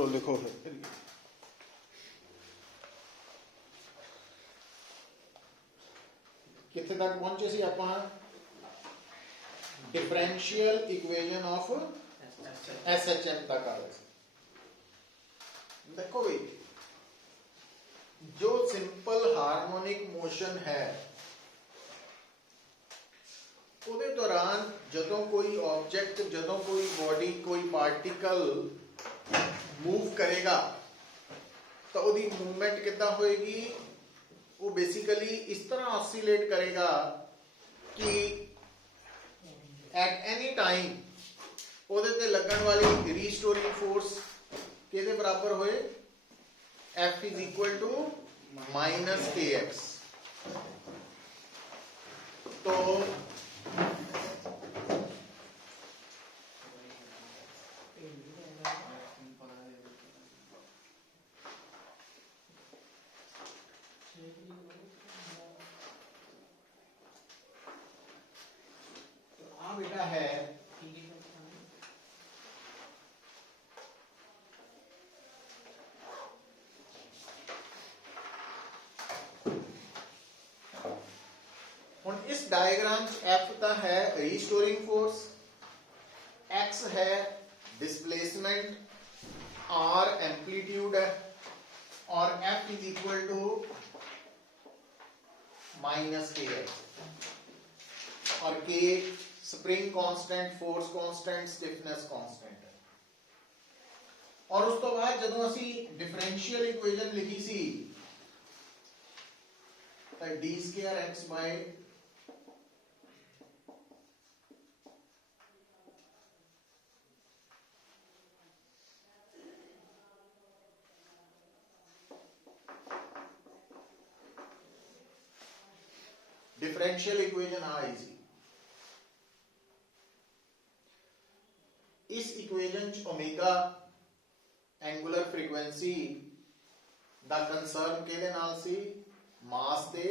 चलो लिखो फिर। कितने तक पहुंचे सी आप? डिफरेंशियल इक्वेशन ऑफ SHM तक आ रहे। देखो भाई, जो सिंपल हार्मोनिक मोशन है ਉਹਦੇ दौरान ਜਦੋਂ कोई ऑब्जेक्ट, ਜਦੋਂ कोई बॉडी, कोई पार्टिकल मूव करेगा तो ਉਹਦੀ मूवमेंट कितना होएगी? वो बेसिकली इस तरह ऑसिलेट करेगा कि एट एनी टाइम ਉਹਦੇ ਤੇ ਲੱਗਣ ਵਾਲੀ ਰੀਸਟੋਰਿੰग ਫੋਰਸ ਕਿਹਦੇ ਬਰਾਬਰ ਹੋਏ? F is equal to minus kx। तो आ बेटा है ਹੁਣ इस डायग्राम F का है रीस्टोरिंग फोर्स, X है डिस्प्लेसमेंट, R एम्पलीट्यूड है और F is equal to minus k और K spring constant, force constant, stiffness constant है। और उस तो बाद जदों असी डिफरेंशियल इक्वेशन लिखी सी तो d square x by differential equation आ इजी। इस इक्वेशन च ओमेगा एंगुलर फ्रीक्वेंसी दा कंसर्न केदे नाल सी? मास दे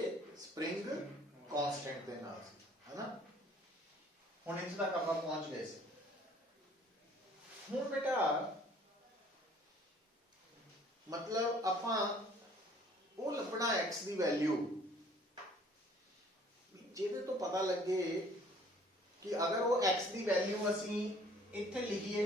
स्प्रिंग कांस्टेंट दे नाल सी, है ना। हुण इत्थे तक आपां पहुंच गए सी। हुण बेटा मतलब आपां वो लभना x दी वैल्यू ਜਿਹਦੇ ਤੋਂ पता लगे कि अगर वो x दी वैल्यू असी इत्थे लिखिए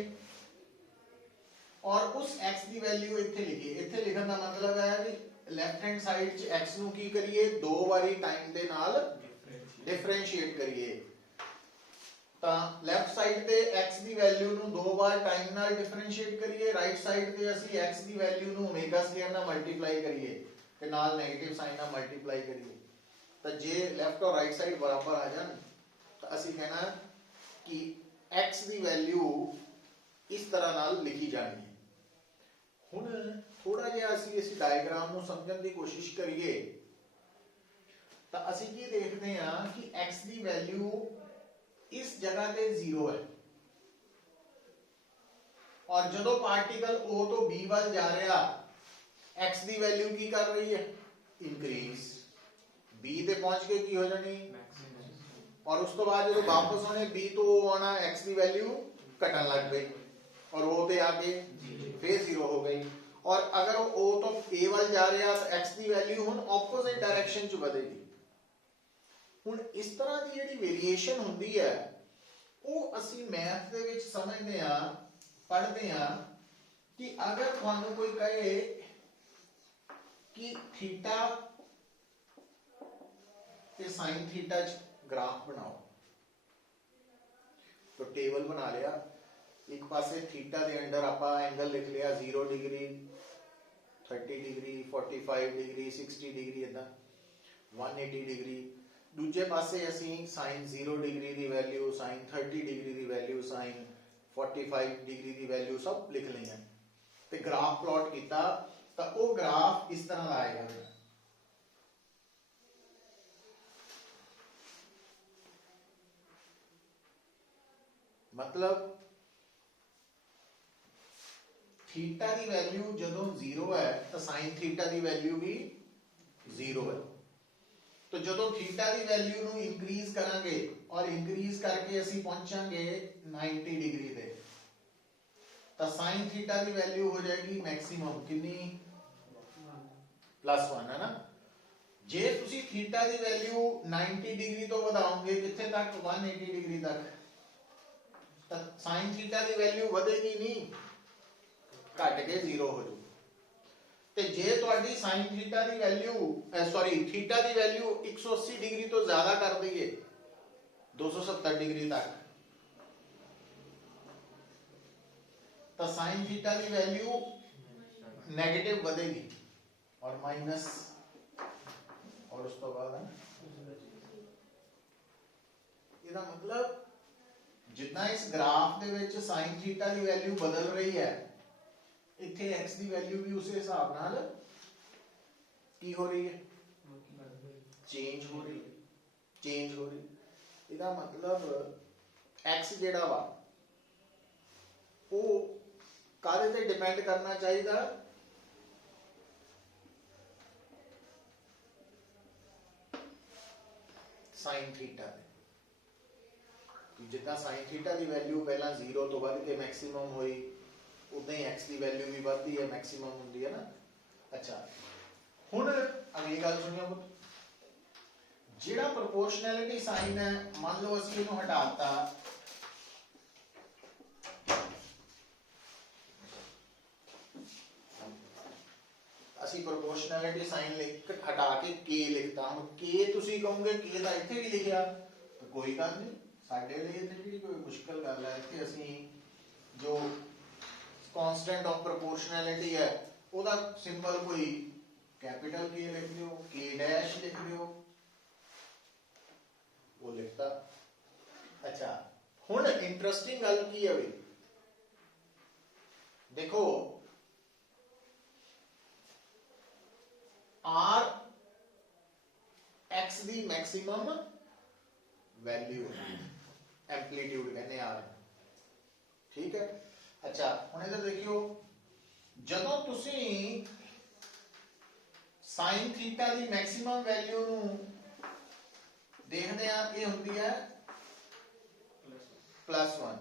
और उस x दी वैल्यू इत्थे लिखिए। इत्थे लिखण दा मतलब है कि लेफ्ट हैंड साइड च x ਨੂੰ ਕੀ ਕਰੀਏ? दो ਵਾਰੀ टाइम ਦੇ ਨਾਲ डिफरेंशिएट करिए। ਤਾਂ लेफ्ट साइड ਤੇ x ਦੀ ਵੈल्यू ਨੂੰ दो ਵਾਰ टाइम ਨਾਲ डिफरेंशिएट करिए, राइट साइड ਤੇ ਅਸੀਂ x ਦੀ ਵੈल्यू ਨੂੰ ओमेगा स्क्वायर ਨਾਲ मल्टीप्लाई करिए ਤੇ ਨਾਲ नेगेटिव साइन ਨਾਲ मल्टीप्लाई करिए। तो जे लेफ्ट और राइट साइड बराबर आ जाए तो असी कहना कि x की वैल्यू इस तरह नाल लिखी जानी है। हुण थोड़ा जिहा असी इस डायग्राम नूं समझण दी कोशिश करिए तो असी की देखते हैं कि x की वैल्यू इस जगह पे 0 है और जदों पार्टिकल O तो B वाल जा रहा x की वैल्यू की कर रही है? इंक्रीज। B ते पहुंच के की हो जानी? और उस तो बाद जो वापस होने B तो आना x की वैल्यू घटन लग गई और O ते आके फिर 0 हो गई। और अगर वो O तो A वाल जा रहा तो x की वैल्यू हुण ऑपोजिट डायरेक्शन च बढ़ेगी। हुण इस तरह की जिहड़ी वेरिएशन हुंदी है वो असी मैथ दे विच समझदे हां, पढ़दे हां कि अगर तुहानू कोई कहे कि थीटा ते साइन थीटा ग्राफ बनाओ तो टेबल बना लिया। एक पासे थीटा के अंडर आप एंगल लिख लिया 0 डिग्री, 30 डिग्री, 45 डिग्री, 60 डिग्री, इदा 180 डिग्री। दूजे पासे असी साइन 0 डिग्री की वैल्यू, साइन 30 डिग्री की वैल्यू, साइन 45 डिग्री की वैल्यू सब लिख ली ते ग्राफ प्लॉट किया तो वो ग्राफ इस तरह आएगा। मतलब थीटा की वैल्यू जदों 0 है तो साइन थीटा की वैल्यू भी 0 है। तो जदों थीटा की वैल्यू नूं इंक्रीज करांगे और इंक्रीज करके असी पहुंचांगे 90 डिग्री ते तो साइन थीटा की वैल्यू हो जाएगी मैक्सिमम कितनी +1 है ना। जे तुसी थीटा की वैल्यू 90 डिग्री तो बढ़ाओगे कितने तक 180 डिग्री तक, तो साइन थीटा की वैल्यू बढ़ेगी नहीं, घट के 0 हो जाएगी। ते जे तुहाडी साइन थीटा की वैल्यू सॉरी थीटा की वैल्यू 180 डिग्री तो ज्यादा कर दईए 270 डिग्री तक, तो साइन थीटा की वैल्यू नेगेटिव बढ़ेगी और माइनस और उस तो बाद है ਇਹਦਾ मतलब जितना इस ग्राफ ਦੇ ਵਿੱਚ sin थीटा की वैल्यू बदल रही है ਇੱਥੇ x ਦੀ वैल्यू भी उस हिसाब ਨਾਲ ਕੀ ਹੋ ਰਹੀ है चेंज हो रही ਇਹਦਾ मतलब x ਜਿਹੜਾ ਵਾ ਉਹ ਕਾਹਦੇ ਤੇ ਡਿਪੈਂਡ ਕਰਨਾ ਚਾਹੀਦਾ sin थीटा जितना sin थीटा की वैल्यू पहला 0 तो बढ़ के मैक्सिमम हुई उतना ही x की वैल्यू भी बढ़ती है मैक्सिमम होती है ना। अच्छा हुण अगली गल सुनियो, जिहड़ा प्रोपोर्शनैलिटी साइन है मान लो असीं इहनूं हटाता असी प्रोपोर्शनैलिटी साइन लिख हटा के k लिखता हूं k तुसी कहोगे k दा इत्थे भी लिखिया तो कोई गल नहीं साडे लिए इत्थे जी कोई मुश्किल गल है। इत्थे असी जो कांस्टेंट ऑफ प्रोपोर्शनैलिटी है ओदा सिंबल कोई कैपिटल k लिख दियो k डैश लिख दियो वो लिखता। अच्छा हुण इंटरेस्टिंग गल की है बई देखो आर एक्स दी मैक्सिमम वैल्यू एम्पलीट्यूड कहने आर ठीक है। अच्छा हुण इधर देखियो जदों तुसी साइन थीटा दी मैक्सिमम वैल्यू नू देखदे आ ये हुंदी है +1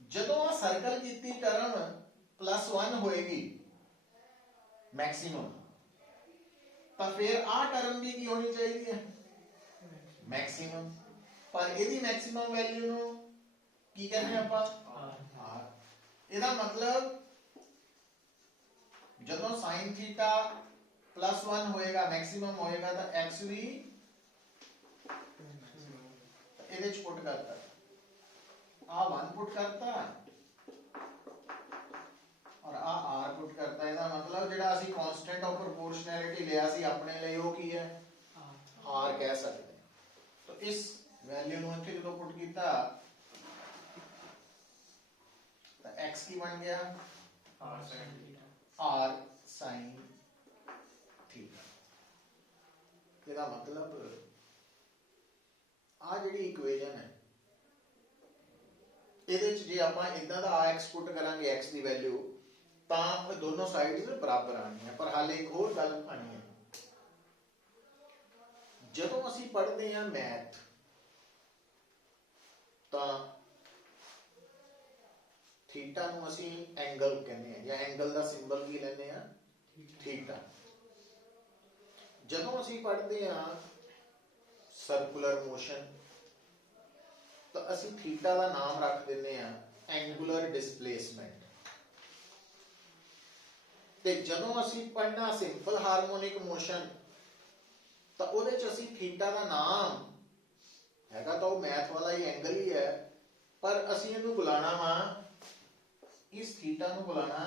जदों आ सर्कल कीती टर्म +1 होएगी मैक्सिमम तो फिर आ टर्म भी की होनी चाहिए मैक्सिमम पर यदि मैक्सिमम वैल्यू नु की कहते हैं आप आर। ਇਹਦਾ मतलब ਜਦੋਂ sin थीटा +1 होएगा मैक्सिमम होएगा तो x भी ਇਹਦੇ ਚ ਪੁੱਟ ਕਰਤਾ आ 1 पुट करता और आ r पुट करता है। ਇਹਦਾ मतलब ਜਿਹੜਾ ਅਸੀਂ कांस्टेंट ऑफ प्रोपोर्शनैलिटी लिया ਸੀ ਆਪਣੇ ਲਈ ਉਹ ਕੀ ਹੈ r ਕਹਿ ਸਕਦੇ ਹਾਂ। तो इस वैल्यू ਨੂੰ ਇੱਥੇ ਜਦੋਂ ਪੁੱਟ ਕੀਤਾ ਤਾਂ x ਕੀ ਬਣ ਗਿਆ r sin थीटा। ਇਹਦਾ मतलब ਆ ਜਿਹੜੀ ਇਕੁਏਸ਼ਨ ਹੈ ਇਹਦੇ ਚ ਜੇ ਆਪਾਂ ਇਦਾਂ ਦਾ x ਪੁੱਟ ਕਰਾਂਗੇ x ਦੀ ਵੈਲਿਊ ਤਾਂ ਦੋਨੋਂ ਸਾਈਡਸ ਬਰਾਬਰ ਆਣੀਆਂ। ਪਰ ਹਾਲੇ ਇੱਕ ਹੋਰ ਗੱਲ ਆਣੀ ਹੈ ਜਦੋਂ ਅਸੀਂ ਪੜ੍ਹਦੇ ਹਾਂ ਮੈਥ ਤਾਂ ਥੀਟਾ ਨੂੰ ਅਸੀਂ ਐਂਗਲ ਕਹਿੰਦੇ ਆ ਜਾਂ ਐਂਗਲ ਦਾ ਸਿੰਬਲ ਕੀ ਲੈਂਦੇ ਆ ਥੀਟਾ। ਜਦੋਂ ਅਸੀਂ ਪੜ੍ਹਦੇ ਹਾਂ ਸਰਕੂਲਰ ਮੋਸ਼ਨ ਤਾਂ ਅਸੀਂ ਥੀਟਾ ਦਾ ਨਾਮ ਰੱਖ ਦਿੰਦੇ ਆ ਐਂਗੂਲਰ ਡਿਸਪਲੇਸਮੈਂਟ। ਤੇ ਜਦੋਂ ਅਸੀਂ ਪੜ੍ਹਨਾ ਸਿੰਪਲ ਹਾਰਮੋਨਿਕ ਮੋਸ਼ਨ ਤਾਂ ਉਹਦੇ ਚ ਅਸੀਂ ਥੀਟਾ ਦਾ ਨਾਮ ਹੈਗਾ ਤਾਂ ਉਹ ਮੈਥ ਵਾਲਾ ਹੀ ਐਂਗਲ ਹੀ ਹੈ ਪਰ ਅਸੀਂ ਇਹਨੂੰ ਬੁਲਾਣਾ ਵਾ ਇਸ ਥੀਟਾ ਨੂੰ ਬੁਲਾਣਾ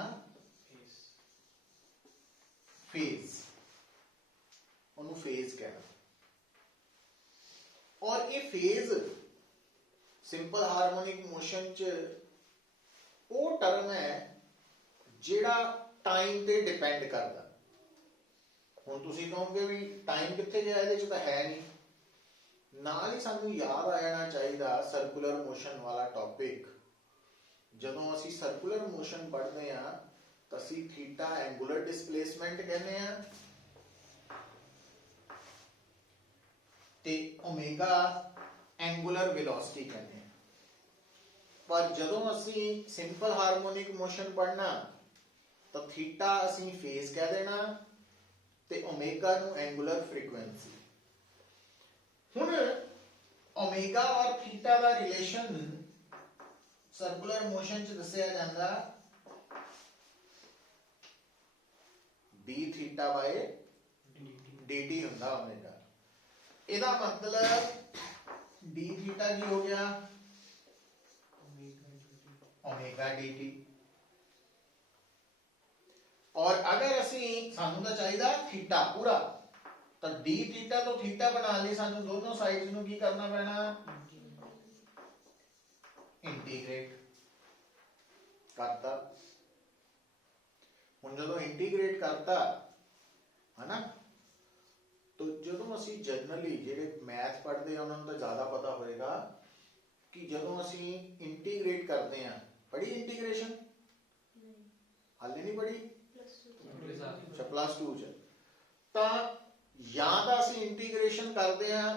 फेज ਉਹਨੂੰ फेज कहना। और ये फेज सिंपल हार्मोनिक मोशन च वो टर्म है जेड़ा टाइम ते डिपेंड करता। हुण तुसीं कहोगे भी टाइम कित्थे गया इहदे च तां है नहीं। नाल ही सानू याद आ जाना चाहिए सर्कुलर मोशन वाला टॉपिक। जदों असीं सर्कुलर मोशन पढ़दे हां तां असीं थीटा एंगुलर डिस्प्लेसमेंट कहने आ ते ओमेगा एंगुलर वेलोसिटी कहने आ। पर जदों असी सिंपल हारमोनिक मोशन पढ़ना तो थीटा असी फेज कह देना ते ओमेगा नू एंगुलर फ्रीक्वेंसी। हुण ओमेगा और थीटा का रिलेशन सर्कुलर मोशन च दस्सिया जांदा डी थीटा बाय dt हुंदा ओमेगा। इहदा मतलब डी थीटा की हो गया ओमेगा dt। और अगर असी सानू तो चाहिए थीटा पूरा तो डी थीटा तो थीटा बना ली सानू दोनों साइड्स नू की करना पैना इंटीग्रेट करता। हुण जदों इंटीग्रेट करता है ना तो जदों असी जनरली जेडे मैथ पढ़ते हैं उन्होंने तो ज्यादा पता होएगा कि जदों असी इंटीग्रेट करते हैं पढ़ी इंटीग्रेशन हाले नहीं पढ़ी अच्छा +2 च तो या तो असी इंटीग्रेशन करते हैं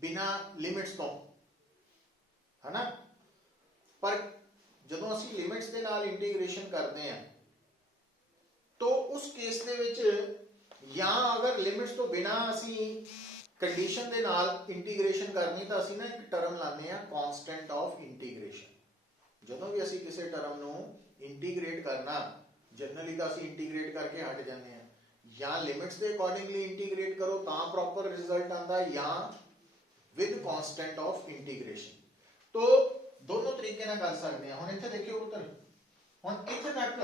बिना लिमिट्स तो है ना पर जदों असी लिमिट्स के नाल इंटीग्रेशन करते हैं तो उस केस दे विच या अगर लिमिट्स तो बिना असी कंडीशन दे नाल इंटीग्रेशन करनी तो असी ना एक टर्म लाने हैं कांस्टेंट ऑफ इंटीग्रेशन। जदों भी असी किसी टर्म नू इंटीग्रेट करना जनरली तो असी इंटीग्रेट करके हट जाते हैं या लिमिट्स के अकॉर्डिंगली इंटीग्रेट करो तां प्रॉपर रिजल्ट आता या विद कांस्टेंट ऑफ इंटीग्रेशन। तो दोनों तरीके नाल कर सकते हैं। हुण इत्थे देखियो पुत्र हुण इत्थे तक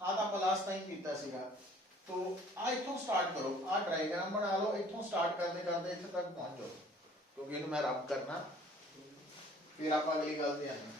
आधा प्लस ताईं कीता सीगा तो आ इथों स्टार्ट करो आ डायग्राम बना लो इथों स्टार्ट करते करते इत्थे तक पहुंच जाओ क्योंकि इहनूं मैं रब करना फिर आप अगली गल ते आने।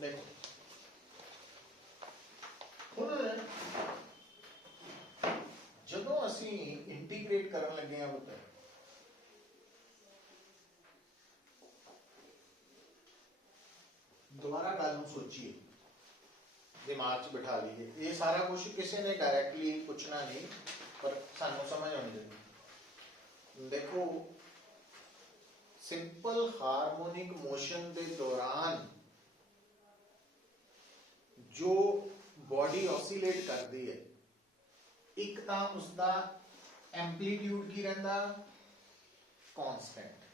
देखो हुण जदों असी इंटीग्रेट करन लगे हैं पुत्र दोबारा गल सोचिए दिमाग च बिठा लीजिए। ये सारा कुछ किसी ने डायरेक्टली पूछना नहीं पर सानू समझ आनी चाहिए। देखो सिंपल हारमोनिक मोशन के दौरान जो बॉडी ऑसिलेट करती है एक तो उसका एंप्लीट्यूड की रहिंदा कांस्टेंट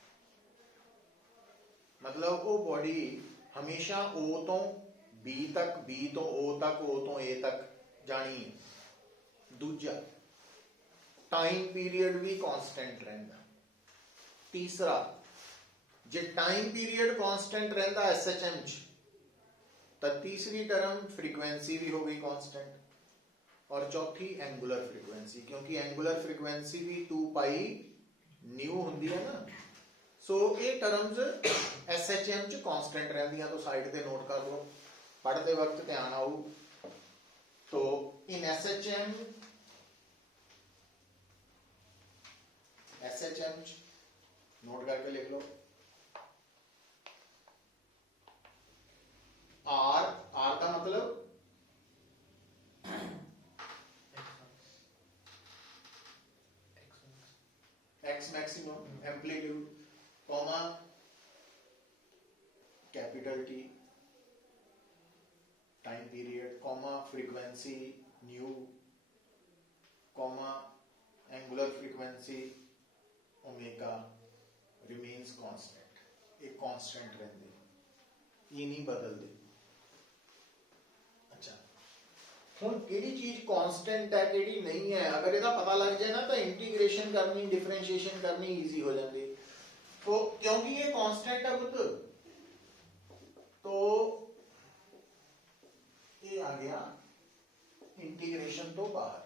मतलब वो बॉडी हमेशा O तो B तक B तो O तक O तो A तक जानी है दूजा टाइम पीरियड भी कांस्टेंट रहिंदा। तीसरा जे टाइम पीरियड कांस्टेंट रहिंदा SHM च तो तीसरी टर्म फ्रीक्वेंसी भी हो गई कांस्टेंट, और चौथी एंगुलर फ्रीक्वेंसी, क्योंकि एंगुलर फ्रीक्वेंसी भी 2 पाई न्यू होंदी है ना। सो ये टर्म्स SHM च कांस्टेंट रहंदियां, तो साइड ते नोट कर लो, पढ़ते वक्त ध्यान आऊ। तो इन SHM नोट करके लिख लो। आर का मतलब x maximum amplitude, comma capital T time period, comma frequency new, comma angular frequency omega remains constant. एक कांस्टेंट रहंदी, ये नहीं बदलती। अच्छा, हुण केड़ी चीज कांस्टेंट है केड़ी नहीं है, अगर इहदा पता लग जाए ना तो इंटीग्रेशन करनी, डिफरेंशिएशन करनी इजी हो जाती। तो क्योंकि ये कांस्टेंट है पुत्र, तो ये आ गया इंटीग्रेशन तो बाहर।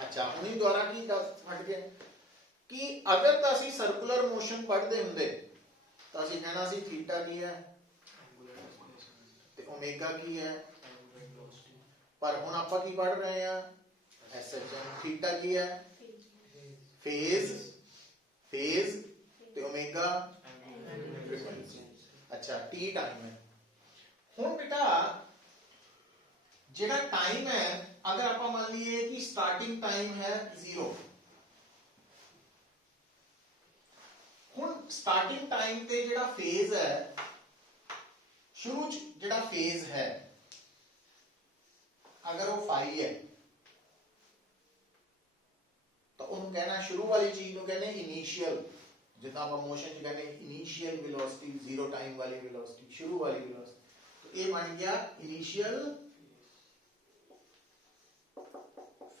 अच्छा, उन्हीं द्वारा की हट गए कि अगर तो असी सर्कुलर मोशन पढ़ते होंगे तो असी कहना सी थीटा की है ते ओमेगा की है, पर हुण आपां की पढ़ रहे हैं SHM। थीटा की है फेज ते ओमेगा फ्रीक्वेंसी। अच्छा, टी टाइम है। हुण बेटा जेड़ा टाइम है, अगर आप मान लीए कि स्टार्टिंग टाइम है 0, हुण स्टार्टिंग टाइम ते जेड़ा फेज है, शुरू च जेड़ा फेज है अगर वो फाई है तो उन्होंने कहना शुरू वाली चीज को कहने इनिशियल, जितना आप मोशन च कहने इनिशियल वेलोसिटी, जीरो टाइम वाली वेलोसिटी, शुरू वाली वेलोसिटी। तो ये बन गया इनिशियल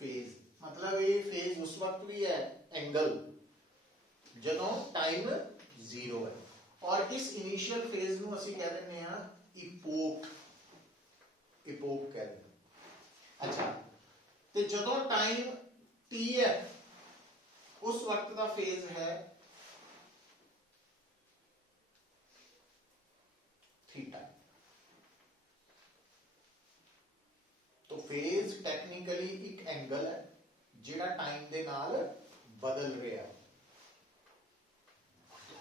फेज, मतलब ये फेज उस वक्त भी है एंगल जदों टाइम 0 है, और इस इनिशियल फेज ਨੂੰ ਅਸੀਂ कह ਦਿੰਦੇ ਆ इपोक कह ਦਿੰਦੇ। अच्छा, तो जदों टाइम t है उस वक्त का फेज है थीटा। तो फेज टेक्निकली एक एंगल है जिहड़ा टाइम दे नाल बदल रहा है।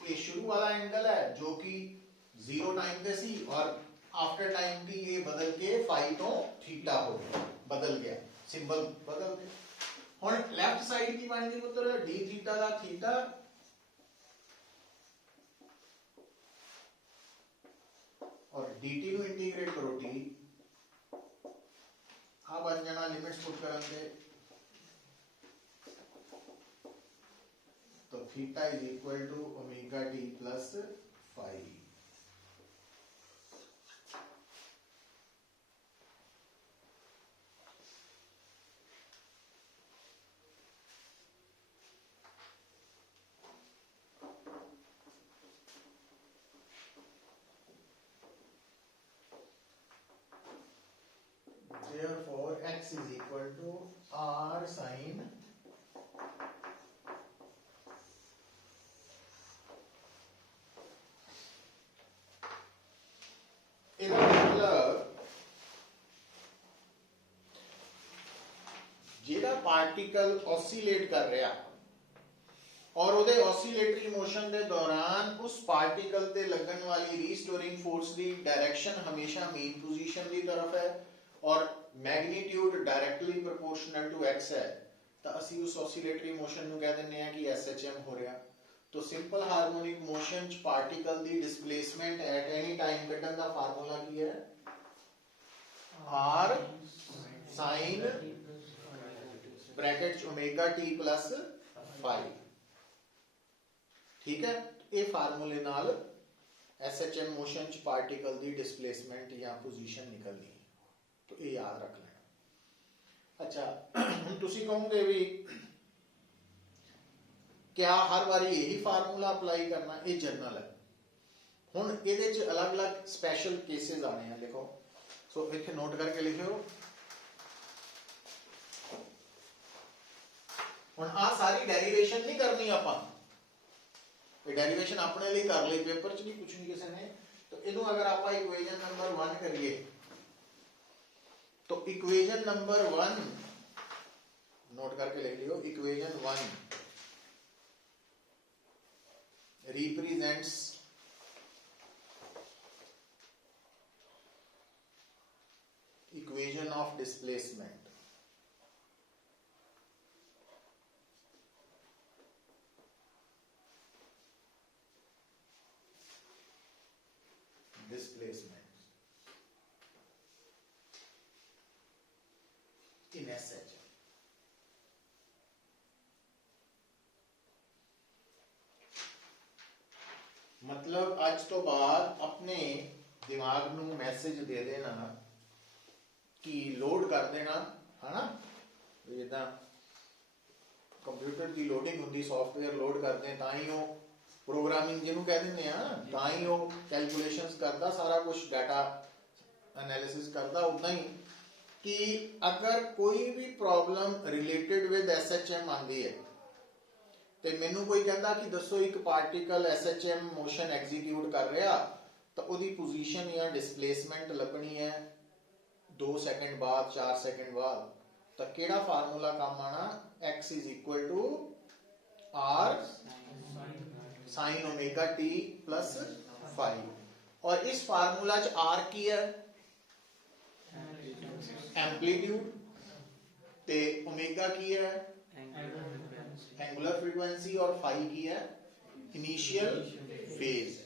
ये शुरू वाला एंगल है जो कि 0 टाइम पे सी, और आफ्टर टाइम की ये बदल के फाई तो थीटा हो गया, बदल गया, सिंबल बदल गया। हुण लेफ्ट साइड की बन गई पुत्र डी थीटा का थीटा और dt ਨੂੰ इंटीग्रेट करो t, आ बन जाना लिमिट्स पुट करेंगे तो theta is equal to omega t plus phi. Therefore x is equal to r sin जिहड़ा पार्टिकल ऑसिलेट कर रहा और उहदे ऑसिलेटरी मोशन के दौरान उस पार्टिकल ते लगन वाली रीस्टोरिंग फोर्स की डायरेक्शन हमेशा मेन पोजीशन की तरफ है और magnitude directly proportional to x है, तो असी उस ऑसिलेटरी मोशन को कह दिंदे कि SHM हो रहा। तो सिंपल हार्मोनिक मोशन च पार्टिकल की डिस्प्लेसमेंट एट एनी टाइम कढन दा फार्मूला की है r sin bracket omega t plus phi. ठीक है, ये फार्मूले नाल SHM मोशन च पार्टिकल की डिस्प्लेसमेंट या पोजीशन निकलनी है, तो ये याद रख लेना। अच्छा ਹੁਣ ਤੁਸੀਂ ਕਹੋਗੇ ਵੀ क्या हर बारी यही फार्मूला अप्लाई करना, ये जनरल है। ਹੁਣ ਇਹਦੇ ਚ ਅਲੱਗ-ਅਲੱਗ ਸਪੈਸ਼ਲ ਕੇसेस ਆਣੇ ਆ, ਦੇਖੋ ਸੋ ਇੱਥੇ ਨੋਟ ਕਰਕੇ ਲਿਖਿਓ। ਹੁਣ ਆ ਸਾਰੀ ਡੈਰੀਵੇਸ਼ਨ ਨਹੀਂ ਕਰਨੀ ਆਪਾਂ, ਇਹ ਡੈਰੀਵੇਸ਼ਨ ਆਪਣੇ ਲਈ ਕਰ ਲਈ, ਪੇਪਰ ਚ ਨਹੀਂ ਪੁੱਛਣੀ ਕਿਸੇ ਨੇ। तो ਇਹਨੂੰ अगर आप इक्वेशन नंबर 1 करिए तो इक्वेशन नंबर 1 नोट करके लिख लियो। Equation 1 represents equation of displacement. In SH. मतलब आज तो बाद अपने दिमाग नू मैसेज दे देना कि लोड कर देना है ना, जिदा कंप्यूटर की लोडिंग होंगी, सॉफ्टवेयर लोड करते हैं तां ही वो प्रोग्रामिंग जिन्होंने कह देंगे हैं, तां ही वो कैलकुलेशंस करता, सारा कुछ डाटा एनालिसिस करता। उतना ही कि अगर कोई भी प्रॉब्लम रिलेटेड विद SHM आती है तो मैनू कोई कहता कि दसो एक पार्टिकल SHM मोशन एग्जीक्यूट कर रहा, तो उसकी पोजीशन या डिस्प्लेसमेंट लभनी है 2 सेकंड बाद, 4 सेकंड बाद, तो केड़ा फार्मूला काम आना, x is equal to r sine omega t plus 5। और इस फार्मूला च r की है एम्पलीट्यूड, ते ओमेगा की है एंगुलर फ्रीक्वेंसी, और फाई की है इनिशियल फेज।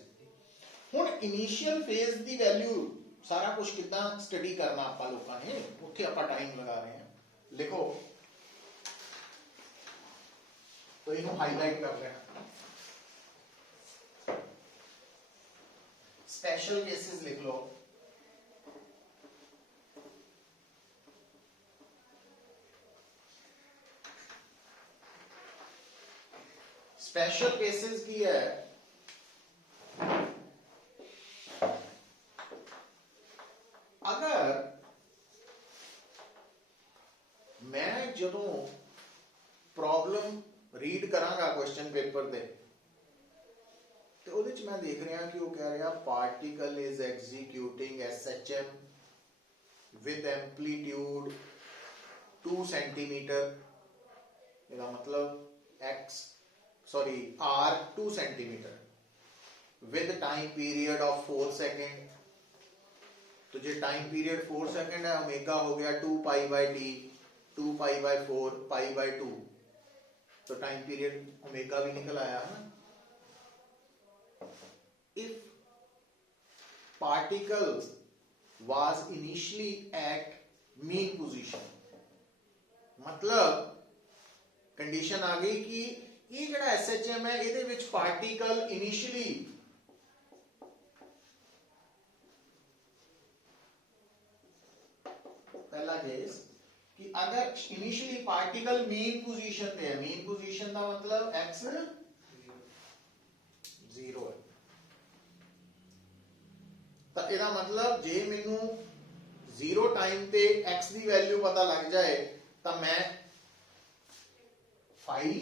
हुण इनिशियल फेज दी वैल्यू सारा कुछ कितना स्टडी करना आपां लोकां ने, उत्थे आपां टाइम लगा रहे हैं। लिखो तो इन्हों हाईलाइट कर लेना, स्पेशल केसेस लिख लो। स्पेशल केसेस की है अगर मैं जदों प्रॉब्लम रीड करांगा क्वेश्चन पेपर दे तो ਉਹਦੇ ਚ मैं देख रहा कि वो कह रहा particle is executing SHM with amplitude 2 centimetre, इसका मतलब r 2 centimetre with time period of 4 second. तो जो टाइम पीरियड 4 सेकेंड है, ओमेगा हो गया 2 pi by T, 2 pi by 4 pi by 2, तो टाइम पीरियड ओमेगा भी निकल आया है। If particle was initially at mean position, मतलब कंडीशन आ गई कि ये जड़ा SHM है ਇਹਦੇ ਵਿੱਚ पार्टिकल इनिशियली पहला केस कि अगर इनिशियली पार्टिकल मीन पोजीशन पे है, मीन पोजीशन का मतलब x 0 है, तो ਇਹਦਾ मतलब जे मैनू 0 टाइम पे x की वैल्यू पता लग जाए तो मैं फाई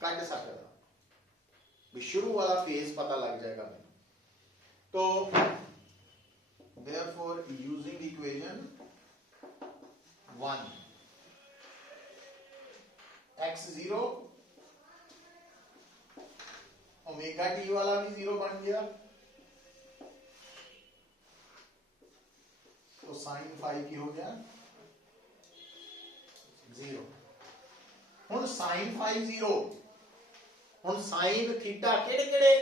कट सकता भी, शुरू वाला फेज पता लग जाएगा मैं। तो therefore using equation 1 x 0 omega T वाला भी 0 बन गया, तो साइन फाई की हो गया 0। हुण साइन फाई 0, हुण साइन थीटा केड़े केड़े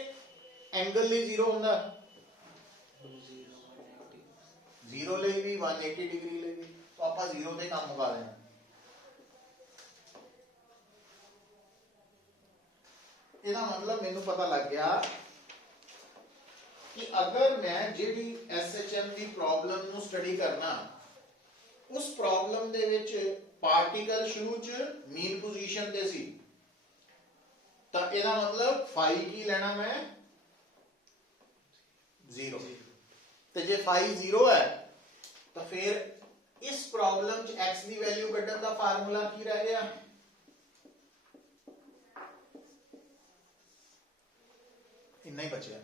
एंगल ਲਈ 0 ਹੁੰਦਾ, 0 ਲਈ ਵੀ 180 डिग्री ਲਈ ਵੀ, तो ਆਪਾਂ 0 ਤੇ ਕੰਮ ਮੁਕਾ ਦੇਣਾ। ਇਹਦਾ मतलब ਮੈਨੂੰ पता लग गया कि अगर मैं ਜਿਹੜੀ SHM ਦੀ प्रॉब्लम ਨੂੰ स्टडी करना उस प्रॉब्लम दे विच पार्टिकल शुरू च मीन पोजीशन ते सी, तो ਇਹਦਾ मतलब फाई की लेना मैं 0, तो जे फाई 0 है तो फिर इस प्रॉब्लम च x की वैल्यू कड्ढण दा फार्मूला की रह गया, इतना ही बचा।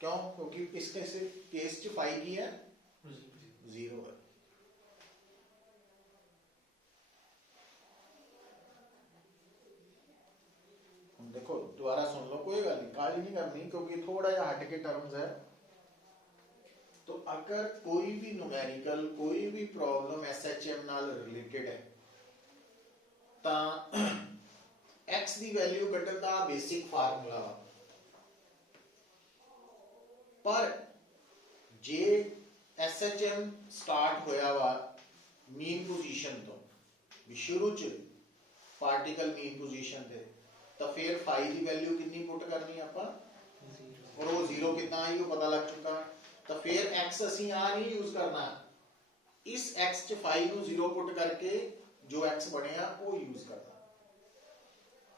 क्यों? क्योंकि इस केस च फाई की है 0 है। देखो दोबारा सुन लो, कोई गल नहीं, काली नहीं करनी, क्योंकि थोड़ा जा हट के टर्म्स है। तो अगर कोई भी न्यूमेरिकल कोई भी प्रॉब्लम एसएचएम नाल रिलेटेड है तो x की वैल्यू कड्ढण दा बेसिक फार्मूला, पर जे एसएचएम स्टार्ट होया वा मीन पोजीशन तो भी शुरू च पार्टिकल मीन पोजीशन ते, तो फिर फाई की वैल्यू कितनी पुट करनी आपां, और वो 0 कितना आई वो पता लग चुका। तो फिर x असीं आ नहीं यूज करना, इस x च फाई नू 0 पुट करके जो x बनेगा वो यूज करना।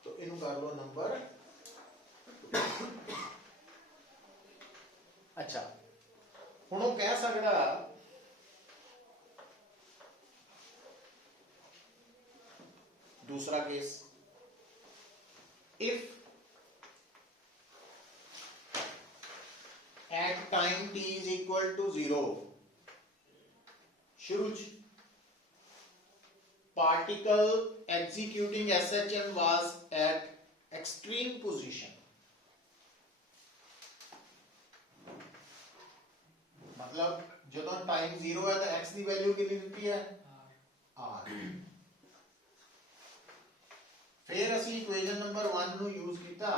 तो इनू कर लो नंबर। अच्छा हुण वो कह सकदा दूसरा case, if at time t is equal to 0 शुरू particle executing SHM was at extreme position, मतलब जो टाइम 0 है तो x की वैल्यू कितनी दी है r। फिर असी इक्वेशन नंबर 1 नु यूज किया,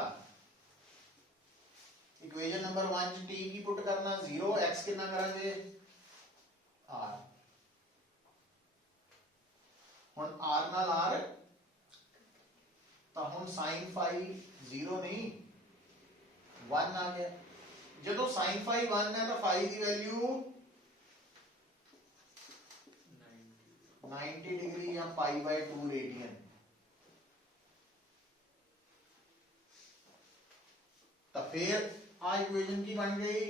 इक्वेशन नंबर 1 च t की पुट करना 0, x कितना करांगे r, हुण r नाल r तो हुण sin फाई 0 नहीं 1 आ गया। जदों sin फाई 1 है तो फाई की वैल्यू 90 डिग्री या पाई बाय 2 रेडियन, तो फिर आ इक्वेशन की बन गई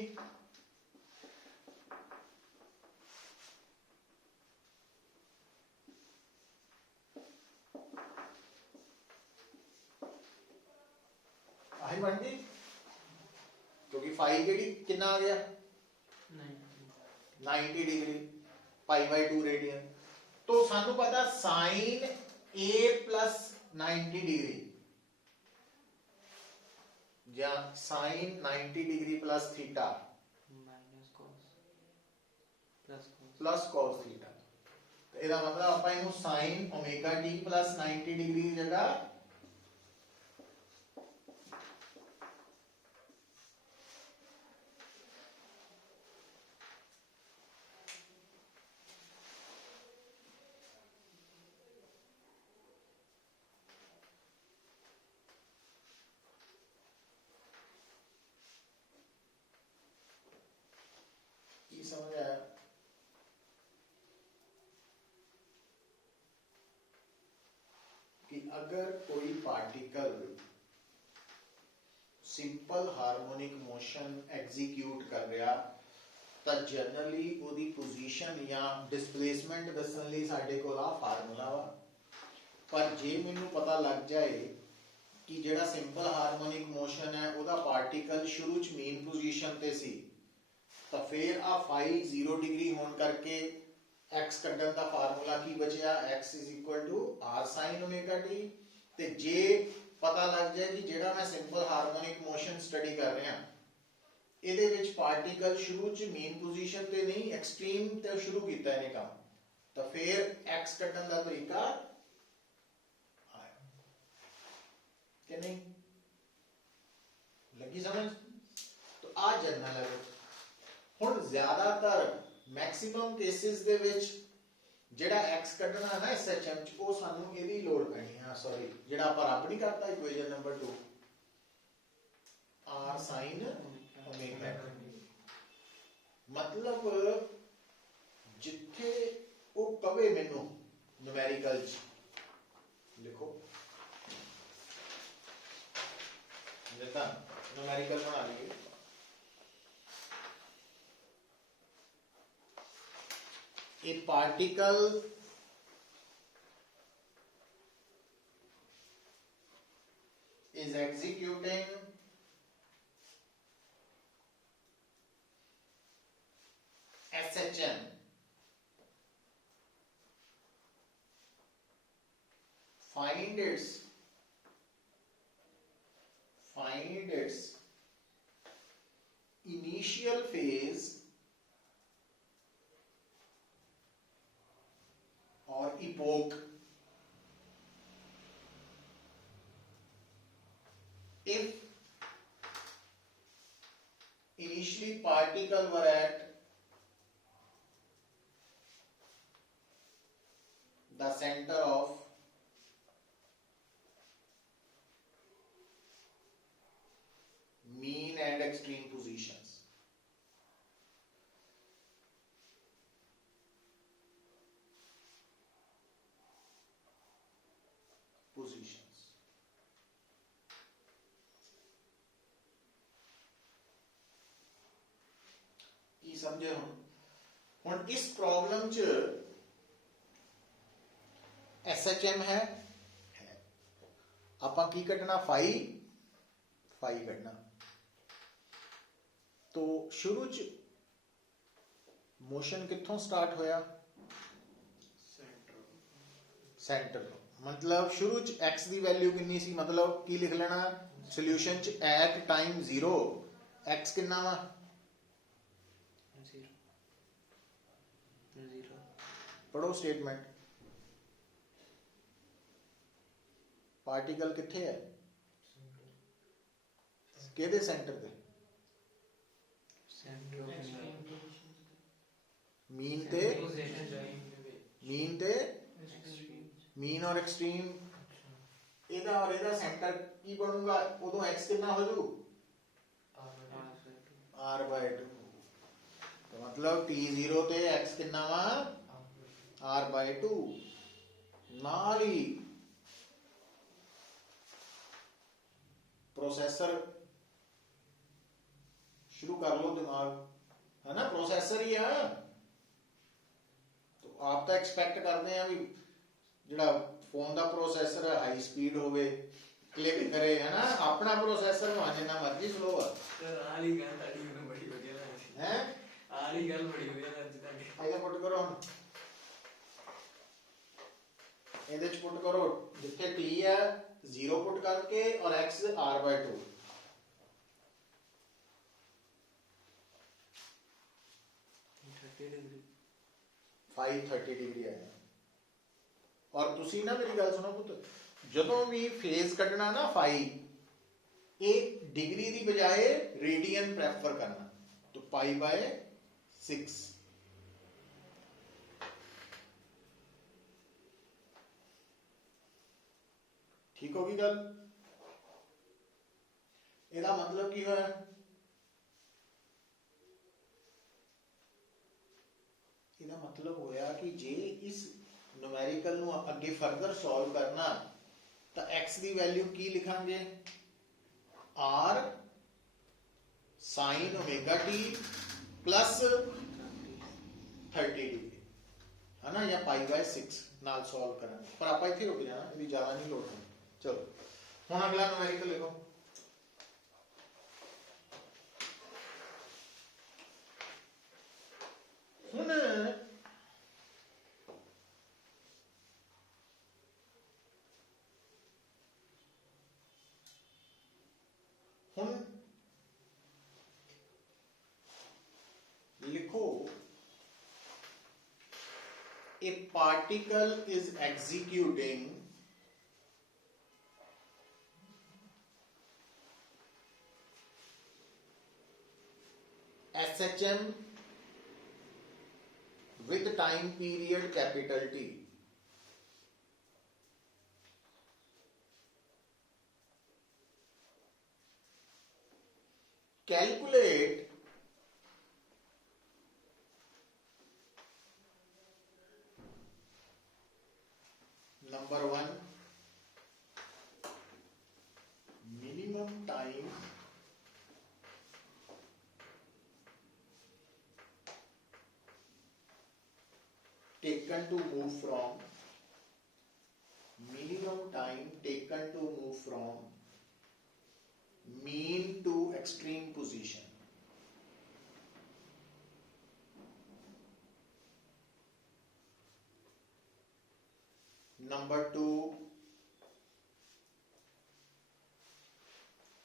आई बन गई, क्योंकि फाई केड़ी कितना आ गया 90 डिग्री पाई बाय 2 रेडियन। तो सानू पता साइन a प्लस 90 डिग्री या sine 90 degree plus theta plus cos theta, तो ਇਹਦਾ मतलब ਆਪਾਂ ਇਹਨੂੰ sin omega t plus 90 degree की जगह समझ आया। कि अगर कोई particle simple harmonic motion execute कर रहा तो जनरली ਉਹਦੀ पोजीशन या डिस्प्लेसमेंट दसन ਲਈ ਸਾਡੇ ਕੋਲ ਆ ਫਾਰਮੂਲਾ ਵਾ, पर जे मैनू पता लग जाए कि ਜਿਹੜਾ सिंपल हार्मोनिक मोशन है ਉਹਦਾ पार्टिकल शुरू च मेन पोजीशन ते सी, तो फिर आ फाई 0 डिग्री होने करके x कड्ढण दा फार्मूला की बचया x is equal to r sin omega t। ते जे पता लग जाए कि जेड़ा मैं सिंपल हार्मोनिक मोशन स्टडी कर रहा ਇਹਦੇ ਵਿੱਚ पार्टिकल शुरू च मेन पोजीशन ते नहीं एक्सट्रीम ते शुरू कीता इहने काम, तो फिर x कड्ढण दा तरीका आया कि नहीं, लगी समझ। तो आ जनरल है। हुण ज्यादातर मैक्सिमम केसेस दे विच जेड़ा x कड्ढना है ना SHM च वो सानू ਇਹਦੀ ਲੋੜ ਪੈਣੀ है, सॉरी जेड़ा ਆਪਾਂ ਰੱਬ नहीं करता equation number 2 r sin omega, मतलब जिथे वो कवे मैनू न्यूमेरिकल लिखो, देखा न्यूमेरिकल बना लेंगे। A particle is executing SHM, find its initial phase or epoch if initially particle were at the center of mean and extreme positions. की समझे हुण इस प्रॉब्लम च SHM है आपां की कटना फाई कटना। तो शुरू च मोशन कित्थों स्टार्ट होया, सेंटर तो मतलब शुरू च x की वैल्यू कितनी सी, मतलब की लिख लेना सोल्यूशन च एट टाइम 0 x कितना वा, पढ़ो स्टेटमेंट। पार्टिकल किथे है, केदे सेंटर पे, मीन ते मीन और एक्सट्रीम, एदा और एदा सेंटर की बनूंगा, उदों x कितना हो जू r/2, तो मतलब t0 ते x कितना वा r/2। नाल ही प्रोसेसर शुरू कर लो, दिमाग है ना प्रोसेसर ही है। तो आप तो एक्सपेक्ट करते हैं भी जिहड़ा फोन का प्रोसेसर है हाई स्पीड होवे, क्लिक करे, है ना। अपना प्रोसेसर भावें जिन्ना मर्जी स्लो है। पुट करो ਇਹਦੇ ਚ ਪੁੱਟ ਕਰੋ, ਜਿੱਥੇ t ਹੈ 0 ਪੁੱਟ ਕਰਕੇ और x r/2, फाइव 30 डिग्री आया। और तुसी ना मेरी गल सुनो पुत, जदों भी फेज कटना ना फाई, एक डिग्री की बजाय रेडियन प्रेफर करना, तो π/6 ठीक होगी गल। ਇਹਦਾ मतलब की होया, ਇਹਦਾ मतलब होया कि जे इस न्यूमेरिकल ਨੂੰ ਅੱਗੇ फर्दर सॉल्व करना तो x की वैल्यू की लिखांगे r sin ω t plus 30 degree, है ना, या π/6 नाल सॉल्व करांगे। पर आप इत्थे रुक जाना, इहदी ज़्यादा नहीं लोड़ है। चलो हुण अगला न्यूमेरिकल लिखो। हुण लिखो a particle is executing SHM with time period capital T. Calculate minimum time taken to move from mean to extreme position. Number 2,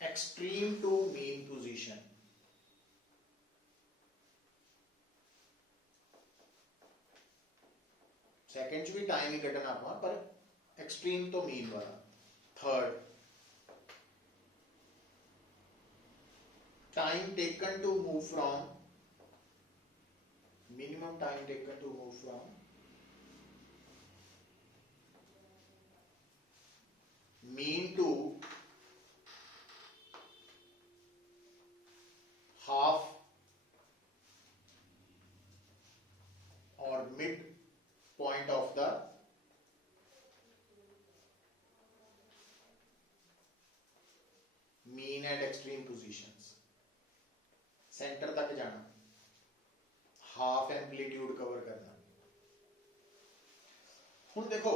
extreme to mean position. Second भी टाइम ही कटना आपका, पर एक्सट्रीम तो मीन वाला. Third, time taken to move from minimum time taken to move from mean to half और mid point of the mean and extreme positions. Centre तक जाना, half amplitude cover करना. हुण देखो,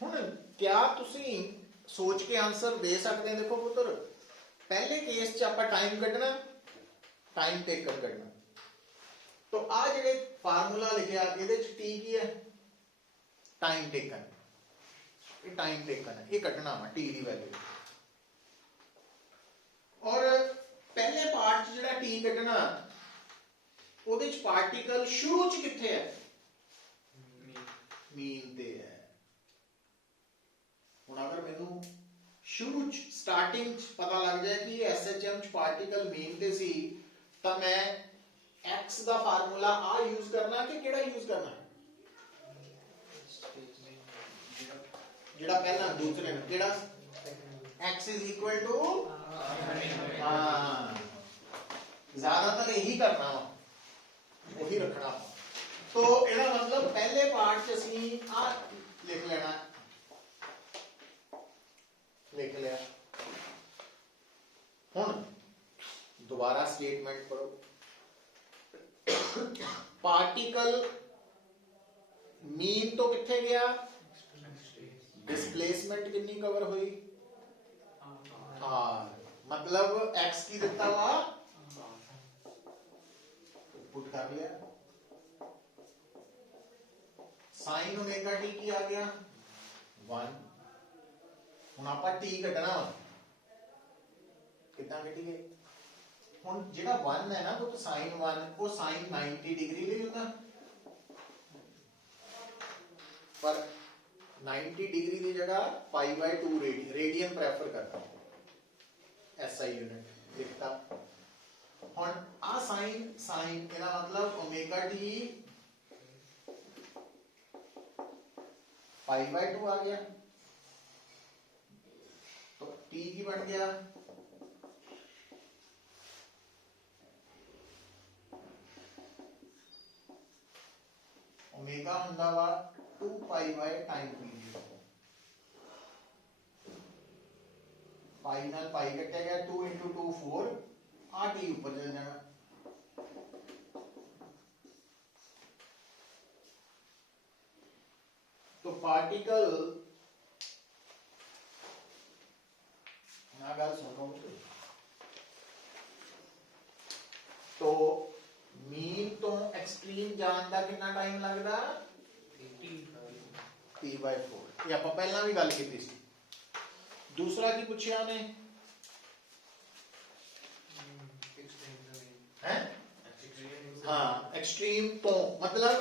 हुण क्या तुसी सोच के आंसर दे सकते हैं? देखो पुत्र, पहले केस च आपां टाइम कढना, टाइम टेकन कढना. तो आ जेडे फार्मूला लिखिया इहदे च टी की है? Time taken. ये टाइम टेकन है, ये कटना वा टी दी वैल्यू. और पहले पार्ट च जेड़ा टी कटना, ओहदे च पार्टिकल शुरू च किथे है? मीन ते है. हुण अगर मैनू शुरू च स्टार्टिंग च पता लग जाए कि एसएचएम च पार्टिकल मीन ते सी, तां मैं एक्स दा फार्मूला आ यूज करना कि केड़ा यूज करना? जेड़ा पहला दूसरे में केड़ा? x इज इक्वल टू, हां, ज्यादातर यही करना वा, वही रखना. तो एदा मतलब पहले पार्ट च असीं आ लिख लेना, लिख लिया. हुण दोबारा स्टेटमेंट पढ़ो. पार्टिकल मीन तो किथे गया? डिस्प्लेसमेंट कितनी कवर हुई? आर. मतलब एक्स की दिता हुआ पुट कर लिया. साइन ओमेगा टी की आ गया 1. हुण आपां टी कढना वा, किदां कढीए? हुण जेड़ा 1 है ना, वो तो साइन 1 वो साइन 90 डिग्री नहीं होता, पर 90 डिग्री की जगह π/2 रेडियन प्रेफर करता हूं. एसआई यूनिट लिखता. हुण आ साइन साइन एदा मतलब ओमेगा टी π/2 आ गया. तो टी की बन गया ओमेगा हुंदा वा 2π टाइम पीरियड. पाई नाल पाई कट्टिया गया, 2 × 2 4. आ टी ऊपर चल जाना. तो पार्टिकल ना गल सुनो, तो मीन तो एक्सट्रीम जान दा कितना टाइम लगदा? p/4. ये आपां पहला भी गल कीती सी. दूसरा की पूछया ने हैं? हाँ, एक्सट्रीम तो मतलब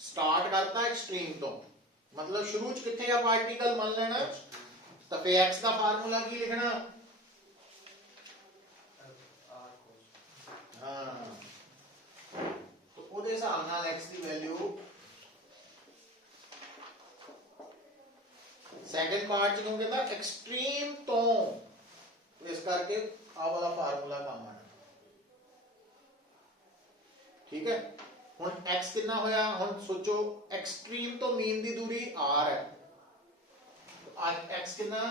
स्टार्ट करता एक्सट्रीम तो, मतलब शुरू च किथे आ पार्टिकल मान लेना. तो फिर एक्स का फार्मूला की लिखना? हाँ, तो ਉਹਦੇ ਹਿਸਾਬ ਨਾਲ x ਦੀ ਵੈਲਿਊ सेकंड पार्ट च क्यों कहता एक्सट्रीम तो, इस करके आ वाला फार्मूला काम आना. ठीक है. हुण x कितना होया? हुण सोचो एक्सट्रीम तो मीन दी दूरी r है, x कितना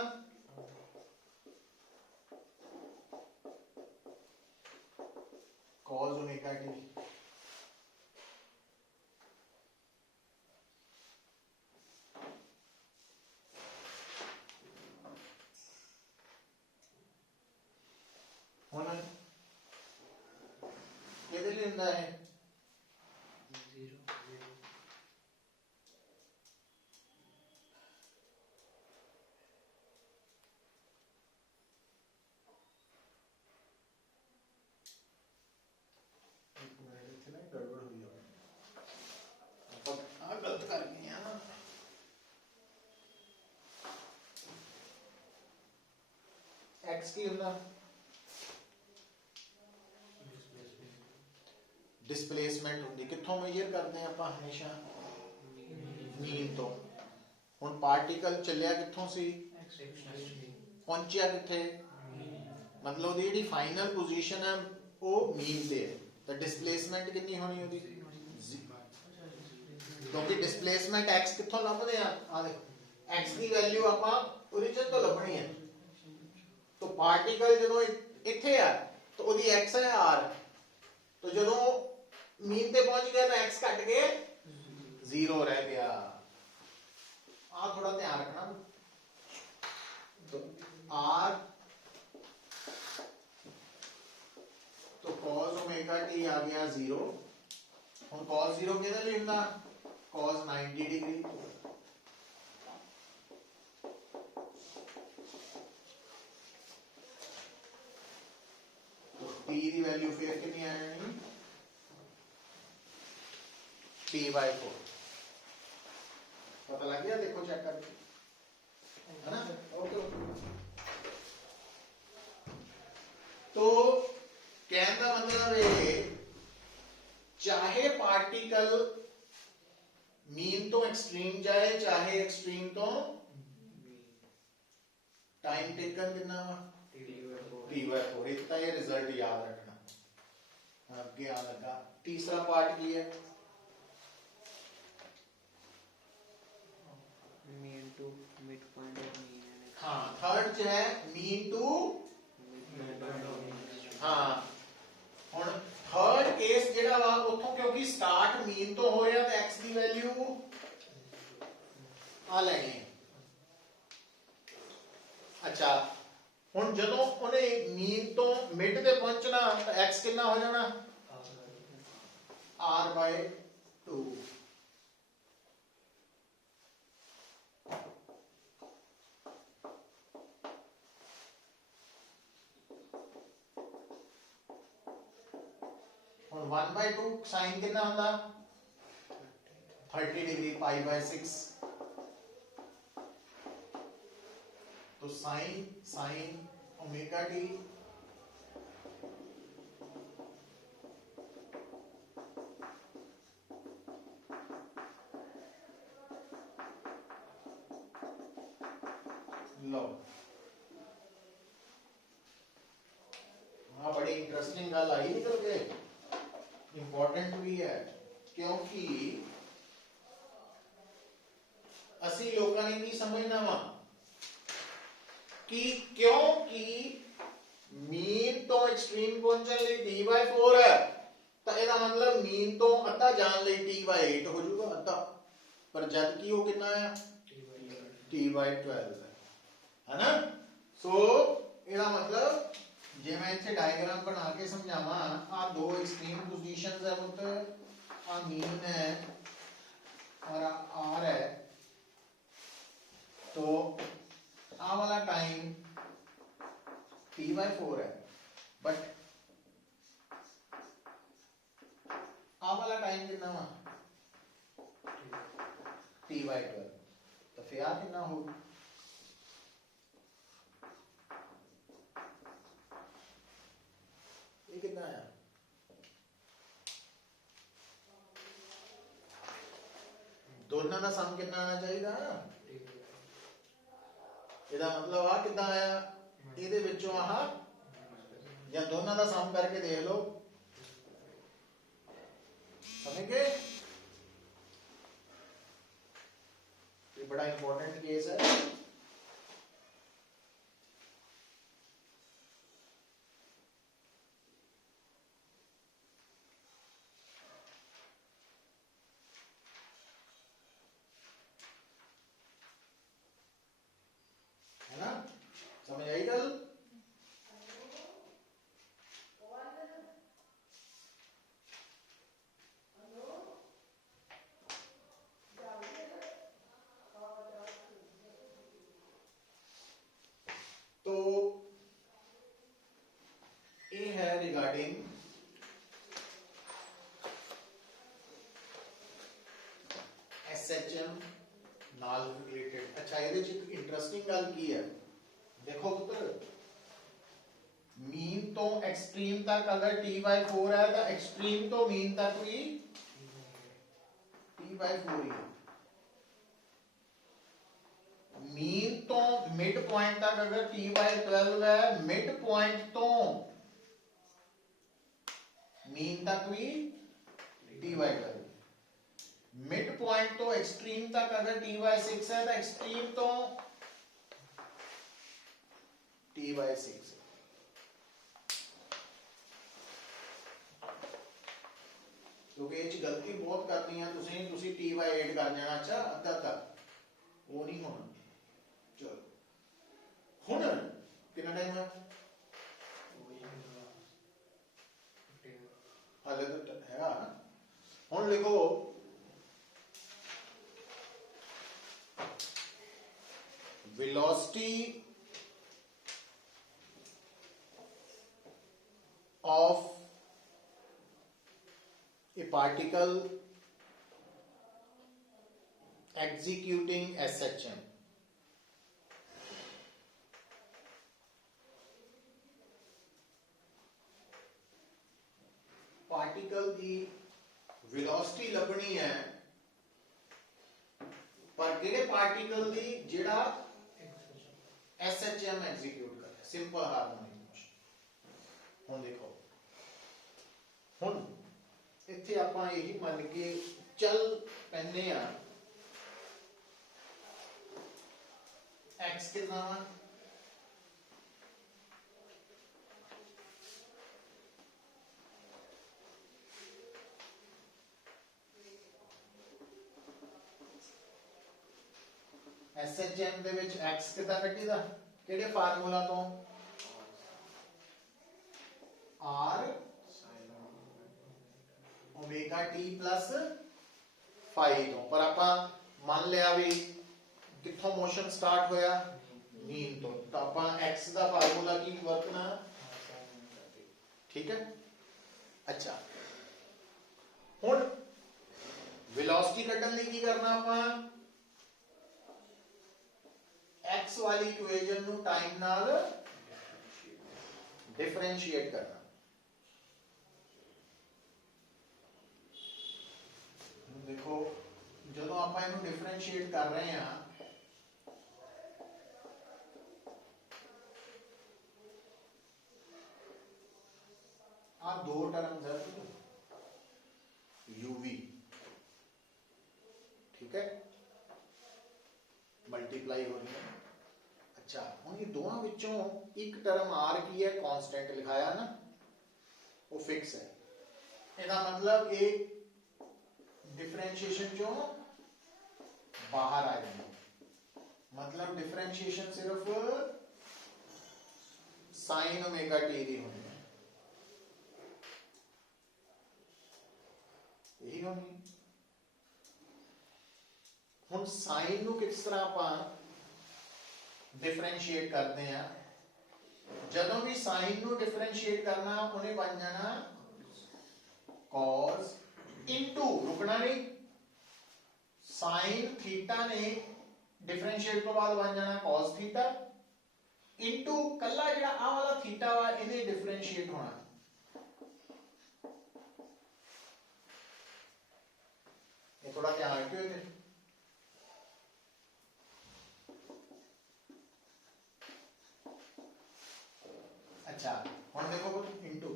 cos ओमेगा t ਹੁਣ ਕਿਹਦੇ ਲਈ ਹੁੰਦਾ ਹੈ गड़बड़ हुई गलत कर गए ना x की ਹੁੰਦਾ डिस्प्लेसमेंट ਹੁੰਦੀ ਕਿੱਥੋਂ ਮੇਜਰ ਕਰਦੇ ਆਪਾਂ ਹਮੇਸ਼ਾ ਮੀਨ ਤੋਂ ਹੁਣ ਪਾਰਟੀਕਲ ਚੱਲਿਆ ਕਿੱਥੋਂ ਸੀ ਪਹੁੰਚਿਆ ਕਿੱਥੇ मतलब ਉਹਦੀ ਜਿਹੜੀ ਫਾਈਨਲ ਪੋਜੀਸ਼ਨ ਹੈ ਉਹ ਮੀਨ ਤੇ ਹੈ ਤਾਂ ਡਿਸਪਲੇਸਮੈਂਟ ਕਿੰਨੀ ਹੋਣੀ ਉਹਦੀ ਕਿਉਂਕਿ ਡਿਸਪਲੇਸਮੈਂਟ x ਕਿੱਥੋਂ ਲੱਭਦੇ ਆ ਦੇਖੋ x ਦੀ ਵੈਲਿਊ ਆਪਾਂ ओरिजिन ਤੋਂ ਲੱਭਣੀ ਹੈ तो पार्टिकल ਜਦੋਂ ਇੱਥੇ ਆ तो ਉਹਦੀ x ਹੈ r तो ਜਦੋਂ ਮੀਨ ਤੇ ਪਹੁੰਚ ਗਿਆ ਤਾਂ x ਘਟ ਕੇ 0 ਰਹਿ ਗਿਆ ਆ ਥੋੜਾ ਧਿਆਨ ਰੱਖਣਾ तो r तो cos ओमेगा t आ गया 0 ਹੁਣ cos 0 ਕਿਹਦਾ ਲਈ ਹੁੰਦਾ cos 90 डिग्री t ਦੀ ਵੈਲਿਊ ਫੇਰ ਕਿੰਨੀ ਆ ਜਾਣੀ t/4 पता लग गया देखो चेक करके है ना ओके तो कहने का मतलब है चाहे पार्टिकल मीन तो एक्सट्रीम जाए चाहे एक्सट्रीम तो टाइम टेकन कितना t/4 इतना ये रिजल्ट याद रखना आगे आ लगा तीसरा पार्ट की है mean to mid point of mean हाँ थर्ड जो है मीन टू हाँ ਹੁਣ ਥਰਡ ਕੇਸ ਜਿਹੜਾ ਵਾ ਉੱਥੋਂ ਕਿਉਂਕਿ ਸਟਾਰਟ ਮੀਨ ਤੋਂ ਹੋ ਰਿਹਾ ਤਾਂ x ਦੀ ਵੈਲਿਊ ਆ ਲੈਣੀ ਹੈ ਅੱਛਾ ਹੁਣ ਜਦੋਂ ਉਹਨੇ ਮੀਨ ਤੋਂ ਮਿਡ ਤੇ ਪਹੁੰਚਣਾ ਤਾਂ x ਕਿੰਨਾ ਹੋ ਜਾਣਾ r/2 ਹੁਣ 1/2 sin कितना ਹੁੰਦਾ 30 डिग्री π/6 तो sin ओमेगा t लो हाँ बड़ी इंटरेस्टिंग गल आई निकल के इंपॉर्टेंट भी है क्योंकि ਅਸੀਂ ਲੋਕਾਂ ਨੇ ਕੀ ਸਮਝਣਾ ਵਾ कि क्योंकि मीन तो एक्सट्रीम पहुंचने ਲਈ t/4 है ਤਾਂ ਇਹਦਾ ਮਤਲਬ ਮੀਨ ਤੋਂ ਅੱਧਾ ਜਾਣ ਲਈ t/8 ਹੋ ਜਾਊਗਾ ਅੱਧਾ ਪਰ ਜਦ ਕਿ ਉਹ ਕਿੰਨਾ ਹੈ t/12 है ना सो ਇਹਦਾ ਮਤਲਬ ਜੇ ਮੈਂ ਇੱਥੇ ਡਾਇਗਰਾਮ ਬਣਾ ਕੇ ਸਮਝਾਵਾਂ ਆ ਦੋ एक्सट्रीम पोजीशंस है मतलब आ मीन है और r है तो आ वाला टाइम t/4 है बट आ वाला टाइम कितना हुआ t/12 तो फिर आ कितना हो ये कितना आया दोनों का सम कितना आना चाहिए ਇਹਦਾ ਮਤਲਬ ਆ ਕਿੱਦਾਂ ਆਇਆ ਇਹਦੇ ਵਿੱਚੋਂ ਆਹ ਜਾਂ ਦੋਨਾਂ ਦਾ ਸਮ ਕਰਕੇ ਦੇਖ ਲਓ समझ गए ये बड़ा इंपॉर्टेंट केस है इंटरेस्टिंग गल की है, देखो पुत्र, मीन तो एक्सट्रीम तक अगर t/4 है तो एक्सट्रीम तो मीन तक भी t/4 ही है। मीन तो मिड पॉइंट तक अगर t/12 है, मिड पॉइंट तो मीन तक भी t/12, मिड पॉइंट तो एक्सट्रीम तक अगर t/6 है तो एक्सट्रीम तो t/6 है। क्योंकि ये गलती बहुत करनी है तुसी t/8 कर जाना, अच्छा अद्धा तक वो नहीं होना। चलो हुन कितना टाइम है, हाले तो है हुन लिखो velocity of a particle executing SHM, particle की वेलोसिटी लभनी है, पर किहड़े पार्टिकल की जिहड़ा SHM एग्जीक्यूट कर रहा है, सिंपल हार्मोनिक मोशन। हुन देखो, हुन इत्थे आपां यही मान के चल पैने आ, x कितना वा, SHM ਦੇ ਵਿੱਚ x ਕਿੱਦਾਂ ਕੱਢੀਦਾ, ਕਿਹੜੇ ਫਾਰਮੂਲਾ ਤੋਂ, r omega t plus phi तो, पर आपां मान लिया भी कित्थों मोशन स्टार्ट होया, मीन तो आपां x दा फार्मूला की वरतना, ठीक है। अच्छा हुन वेलोसिटी कढण लई की करना, आपां x वाली इक्वेशन नु टाइम नाल डिफरेंशिएट करना। देखो जो आप डिफरेंशिएट कर रहे हैं, आ दो टर्म्स है uv, ठीक है, मल्टीप्लाई हो रही है। अच्छा हुन ये दोवां विचों एक टर्म r की है, कांस्टेंट लिखाया ना, वो फिक्स है, इसका मतलब एक डिफरेंशिएशन चो बाहर आ जाए, मतलब डिफरेंशिएशन सिर्फ साइन ओमेगा टी की होनी है, यही होनी। हुन साइन नू किस तरह आप डिफरेंशिएट करते हैं, जदों भी साइन नू डिफरेंशिएट करना उन्हें बन जाना cos इनटू, रुकना नहीं, साइन थीटा ने डिफरेंशिएट तो बाद बन जाना cos थीटा इनटू कल्ला जिहड़ा आ वाला थीटा वा इन्हें डिफरेंशिएट होना। ये थोड़ा ध्यान रखियो इधर। अच्छा हुन देखो इनटू,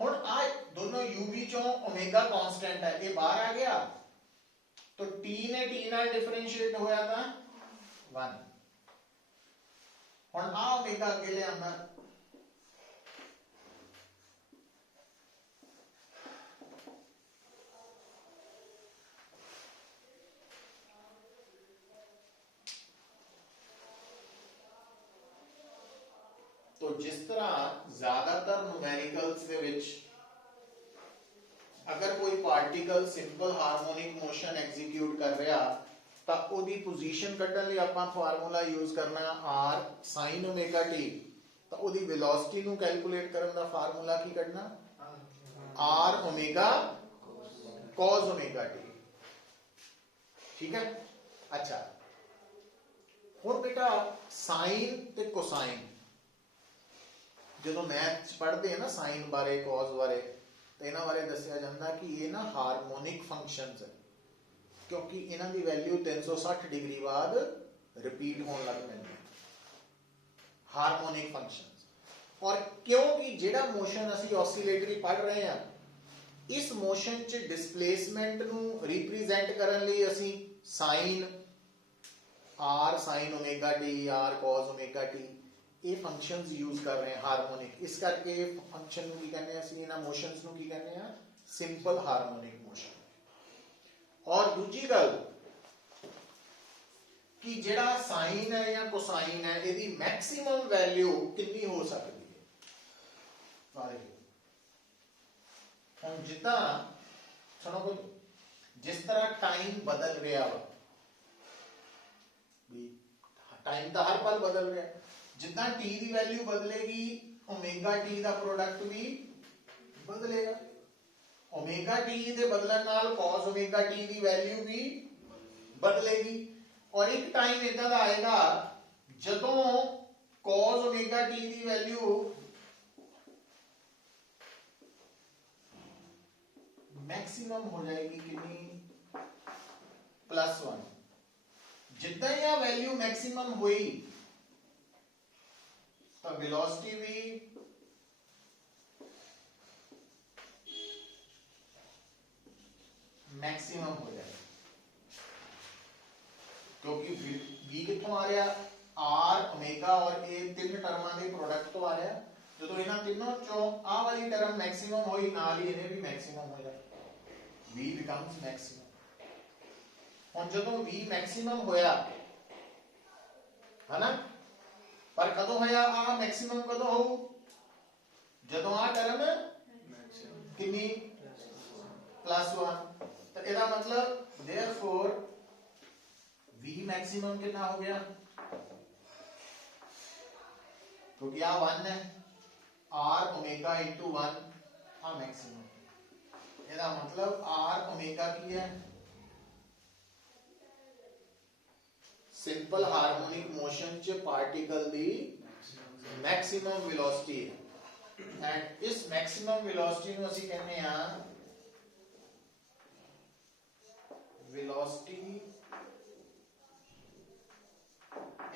हुन आ दोनों uv चों ओमेगा कांस्टेंट है, ये बाहर आ गया तो t ने t नाल डिफरेंशिएट होया था 1, हुन आ ओमेगा अगे ले आना, तो जिस तरह ज्यादातर न्यूमेरिकल्स दे विच अगर कोई particle simple harmonic motion execute कर रहा तो ओदी पोजीशन कढण लई आपां फार्मूला यूज करना r sin ओमेगा t, तो ओदी वेलोसिटी नु कैलकुलेट करन दा फार्मूला की कढना r omega cos omega t, ठीक है। अच्छा हुन ਜਿਹੜਾ ਸਾਈਨ ਤੇ ਕੋਸਾਈਨ, ਜਦੋਂ ਮੈਥ ਚ ਪੜ੍ਹਦੇ ਆ ਨਾ ਸਾਈਨ ਬਾਰੇ cos ਬਾਰੇ, ਤੇ ਇਹਨਾਂ ਬਾਰੇ ਦੱਸਿਆ ਜਾਂਦਾ ਕਿ ਇਹ ਨਾ ਹਾਰਮੋਨਿਕ ਫੰਕਸ਼ਨਸ ਹੈ, ਕਿਉਂਕਿ ਇਹਨਾਂ ਦੀ ਵੈਲਿਊ 360 ਡਿਗਰੀ ਬਾਅਦ ਰਿਪੀਟ ਹੋਣ ਲੱਗ ਪੈਂਦੀ ਹੈ, ਹਾਰਮੋਨਿਕ ਫੰਕਸ਼ਨਸ। ਔਰ ਕਿਉਂਕਿ ਜਿਹੜਾ ਮੋਸ਼ਨ ਅਸੀਂ ਔਸੀਲੇਟਰੀ ਪੜ੍ਹ ਰਹੇ ਹਾਂ, ਇਸ ਮੋਸ਼ਨ ਚ ਡਿਸਪਲੇਸਮੈਂਟ ਨੂੰ ਰਿਪਰੈਜ਼ੈਂਟ ਕਰਨ ਲਈ ਅਸੀਂ sign r sin omega t, r cos omega t ਇਹ ਫੰਕਸ਼ਨਸ ਯੂਜ਼ ਕਰ ਰਹੇ ਹਾਂ ਹਾਰਮੋਨਿਕ। ਇਸ ਕਰਕੇ ਇਹ ਫੰਕਸ਼ਨ ਨੂੰ ਕੀ ਕਹਿੰਦੇ ਆ ਅਸੀਂ, ਇਹਨਾਂ ਮੋਸ਼ਨਸ ਨੂੰ ਕੀ ਕਹਿੰਦੇ ਆ, ਸਿੰਪਲ ਹਾਰਮੋਨਿਕ ਮੋਸ਼ਨ। ਔਰ ਦੂਜੀ ਗੱਲ ਕਿ ਜਿਹੜਾ ਸਾਈਨ ਹੈ ਜਾਂ ਕੋਸਾਈਨ ਹੈ, ਇਹਦੀ ਮੈਕਸਿਮਮ ਵੈਲਿਊ ਕਿੰਨੀ ਹੋ ਸਕਦੀ ਹੈ। ਹੁਣ ਜਿੱਦਾਂ ਸੁਣੋ, ਜਿਸ ਤਰ੍ਹਾਂ ਟਾਈਮ ਬਦਲ ਰਿਹਾ ਵਾ, टाइम तो हर पल बदल रहा है, जितना t की वैल्यू बदलेगी ओमेगा t का प्रोडक्ट भी बदलेगा, ओमेगा t के बदलने नाल cos ओमेगा t की वैल्यू भी बदलेगी। और एक टाइम इदा दा आएगा जदों cos ओमेगा t की वैल्यू मैक्सिमम हो जाएगी कितनी, +1। जितना ही आ वैल्यू मैक्सिमम हुई तो वेलोसिटी भी मैक्सिमम हो जाए, क्योंकि v कितों आ रहा, r ओमेगा और ये तीन टर्मां दे प्रोडक्ट तो आ रहा। जो इन्हां तीनों चों आ वाली टर्म मैक्सिमम होई, नाल ही इन्हें भी मैक्सिमम हो जाए, v becomes मैक्सिमम। ਹੁਣ ਜਦੋਂ v ਮੈਕਸਿਮਮ ਹੋਇਆ ਹੈ ਨਾ, ਪਰ ਕਦੋਂ ਹੋਇਆ ਆ ਮੈਕਸਿਮਮ, ਕਦੋਂ ਹੋਊ, ਜਦੋਂ ਆ ਟਰਮ ਕਿੰਨੀ +1। ਤਾਂ ਇਹਦਾ ਮਤਲਬ therefore v ਮੈਕਸਿਮਮ ਕਿੰਨਾ ਹੋ ਗਿਆ, ਕਿਉਂਕਿ ਆ 1 ਹੈ, r ओमेगा * 1 ਆ मैक्सिमम। ਇਹਦਾ ਮਤਲਬ r ओमेगा ਕੀ है, सिंपल हार्मोनिक मोशन च पार्टिकल दी मैक्सिमम वेलोसिटी है। एंड इस मैक्सिमम वेलोसिटी नु ਅਸੀਂ ਕਹਿੰਦੇ ਆ वेलोसिटी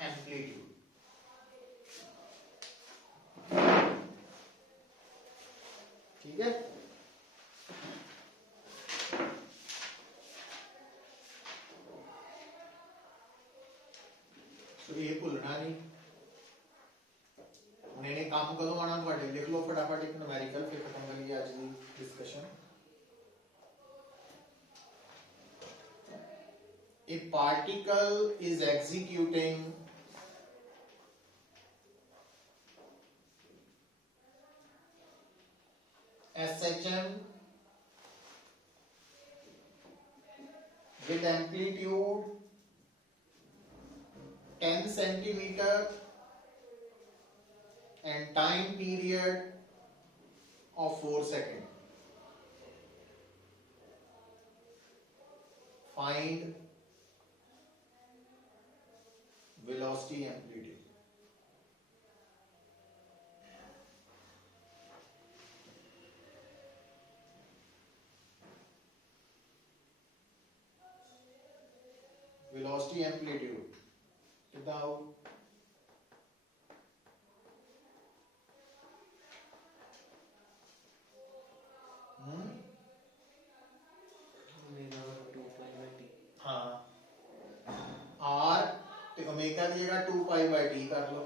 एम्पलीट्यूड। ठीक है, ये भुलना नहीं। ਹੁਣ ਇਹਨੇ ਕੰਮ ਕਦੋਂ ਆਣਾ ਤੁਹਾਡੇ, ਲਿਖ ਲਓ ਫਟਾਫਟ ਇੱਕ ਨੂਮੈਰੀਕਲ, ਫਿਰ ਖਤਮ ਕਰੀਏ ਅੱਜ ਦੀ discussion. A particle is executing SHM with amplitude 10 centimeter and time period of 4 seconds. Find velocity amplitude. Velocity amplitude कितना हो, हाँ r ते ओमेगा की जगह 2π/t कर लो।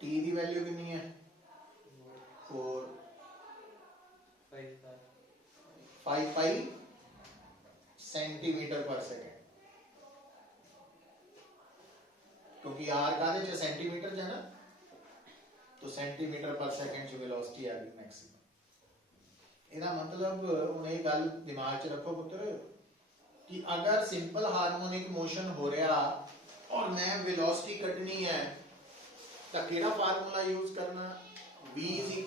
t की वैल्यू कितनी है, 4 5 पाई सेंटीमीटर पर सेकेंड, क्योंकि r का दे सेंटीमीटर है ना, तो सेंटीमीटर पर सेकेंड च वेलोसिटी आ गई मैक्सिमम। ਇਹਦਾ मतलब ਹੁਣ ਇਹ ਗੱਲ ਦਿਮਾਗ 'ਚ ਰੱਖੋ ਪੁੱਤਰ कि अगर सिंपल हार्मोनिक मोशन हो रहा और मैं वेलोसिटी कटनी है तो केड़ा फार्मूला यूज करना, v =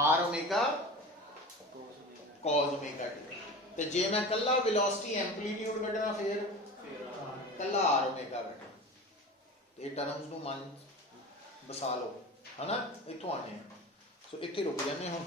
r omega cos omega t। ਤੇ ਜੇ ਮੈਂ ਕੱਲਾ ਵੈਲੋਸਿਟੀ ਐਂਪਲੀਟਿਊਡ ਕੱਢਣਾ ਫਿਰ ਕੱਲਾ r ਓਮੇਗਾ ਕੱਢਣਾ। ਇਹ ਟਰਮਸ ਨੂੰ ਮਨ ਬਸਾ ਲਓ, ਹਨਾ। ਇੱਥੋਂ ਆਨੇ ਆ, ਸੋ ਇੱਥੇ ਰੁਕ ਜਾਂਦੇ ਹੁਣ।